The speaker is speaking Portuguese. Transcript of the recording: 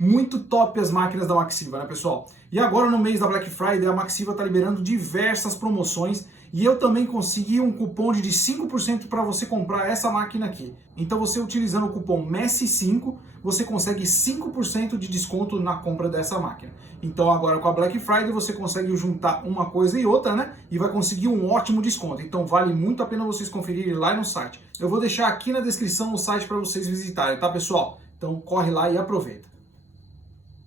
Muito top as máquinas da Maksiwa, né, pessoal? E agora no mês da Black Friday, a Maksiwa está liberando diversas promoções e eu também consegui um cupom de 5% para você comprar essa máquina aqui. Então você utilizando o cupom MESSI5, você consegue 5% de desconto na compra dessa máquina. Então agora com a Black Friday você consegue juntar uma coisa e outra, né? E vai conseguir um ótimo desconto. Então vale muito a pena vocês conferirem lá no site. Eu vou deixar aqui na descrição o site para vocês visitarem, tá, pessoal? Então corre lá e aproveita.